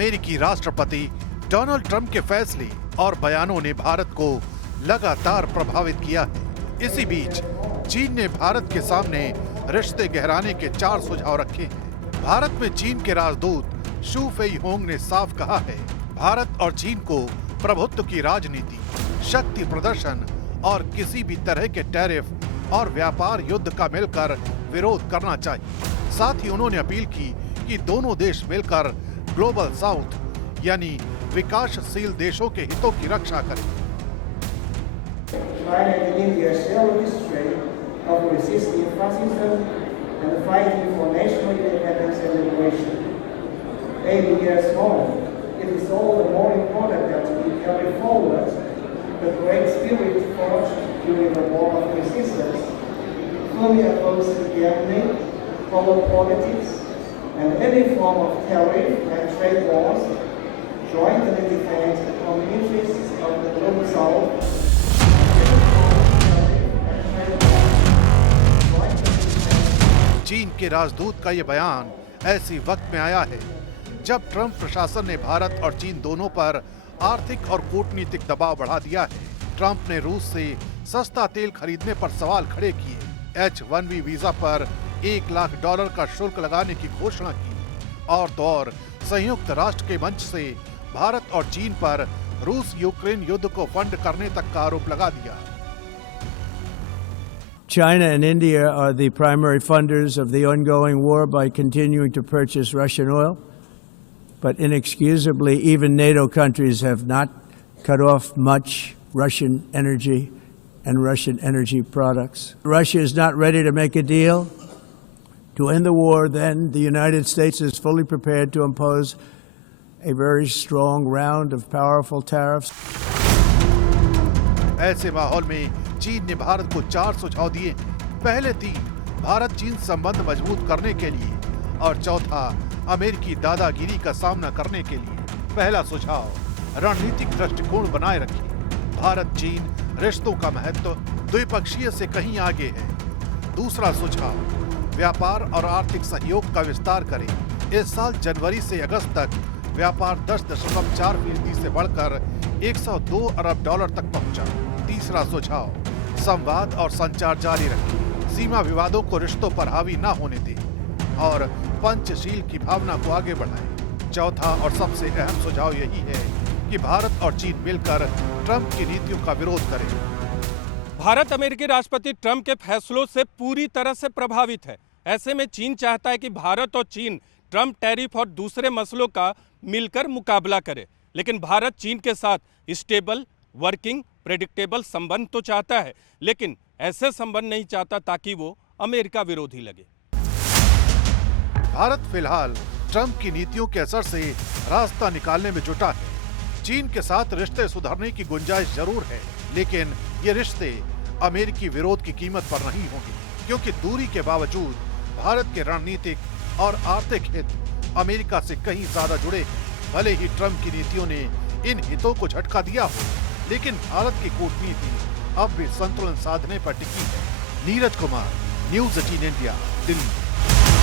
अमेरिकी राष्ट्रपति Donald Trump के फैसले और बयानों ने भारत को लगातार प्रभावित किया है। इसी बीच चीन ने भारत के सामने रिश्ते गहराने के 4 सुझाव रखे हैं। भारत में चीन के राजदूत शू फेई होंग ने साफ कहा है, भारत और चीन को प्रभुत्व की राजनीति, शक्ति प्रदर्शन और किसी भी तरह के टैरिफ और व्यापार युद्ध का मिलकर विरोध करना चाहिए। साथ ही उन्होंने अपील की कि दोनों देश मिलकर ग्लोबल साउथ यानी विकासशील देशों के हितों की रक्षा करें। China and India share a history of resisting fascism and fighting for national independence and liberation. 80 years on, it is all the more important that we carry forward the great spirit forged during the War of Resistance, firmly oppose the enemy, power politics, and any form of tariff and trade wars, jointly defend the common interests of the global South. चीन के राजदूत का ये बयान ऐसी वक्त में आया है जब ट्रंप प्रशासन ने भारत और चीन दोनों पर आर्थिक और कूटनीतिक दबाव बढ़ा दिया है। ट्रंप ने रूस से सस्ता तेल खरीदने पर सवाल खड़े किए, H-1B वीजा पर $1 लाख का शुल्क लगाने की घोषणा की और तो और संयुक्त राष्ट्र के मंच से भारत और चीन पर रूस यूक्रेन युद्ध को फंड करने तक का आरोप लगा दिया। China and India are the primary funders of the ongoing war by continuing to purchase Russian oil. But inexcusably, even NATO countries have not cut off much Russian energy and Russian energy products. Russia is not ready to make a deal to end the war. Then the United States is fully prepared to impose a very strong round of powerful tariffs. ऐसे माहौल में चीन ने भारत को 4 सुझाव दिए। पहले 3 भारत चीन संबंध मजबूत करने के लिए और चौथा अमेरिकी दादागिरी का सामना करने के लिए। पहला सुझाव, रणनीतिक दृष्टिकोण बनाए रखें। भारत चीन रिश्तों का महत्व द्विपक्षीय से कहीं आगे है। दूसरा सुझाव, व्यापार और आर्थिक सहयोग का विस्तार करें। इस साल जनवरी से अगस्त तक व्यापार 10.4% से बढ़कर $102 अरब तक पहुंचा। तीसरा सुझाव, संवाद और संचार जारी रखें, सीमा विवादों को रिश्तों पर हावी न होने दें और पंचशील की भावना को आगे बढ़ाएं। चौथा और सबसे अहम सुझाव यही है कि भारत और चीन मिलकर ट्रंप की नीतियों का विरोध करें। भारत अमेरिकी राष्ट्रपति ट्रंप के फैसलों से पूरी तरह से प्रभावित है। ऐसे में चीन चाहता है कि भारत और चीन ट्रंप टैरिफ और दूसरे मसलों का मिलकर मुकाबला करे, लेकिन भारत चीन के साथ स्टेबल, वर्किंग, प्रेडिक्टेबल संबंध तो चाहता है, लेकिन ऐसे संबंध नहीं चाहता ताकि वो अमेरिका विरोधी लगे। भारत फिलहाल ट्रंप की नीतियों के असर से रास्ता निकालने में जुटा है। चीन के साथ रिश्ते सुधरने की गुंजाइश जरूर है, लेकिन ये रिश्ते अमेरिकी विरोध की कीमत पर नहीं होंगे, क्योंकि दूरी के बावजूद भारत के रणनीतिक और आर्थिक हित अमेरिका से कहीं ज्यादा जुड़े हैं। भले ही ट्रंप की नीतियों ने इन हितों को झटका दिया हो, लेकिन भारत की कूटनीति अब भी संतुलन साधने पर टिकी है। Neeraj Kumar, news 18 India, Delhi.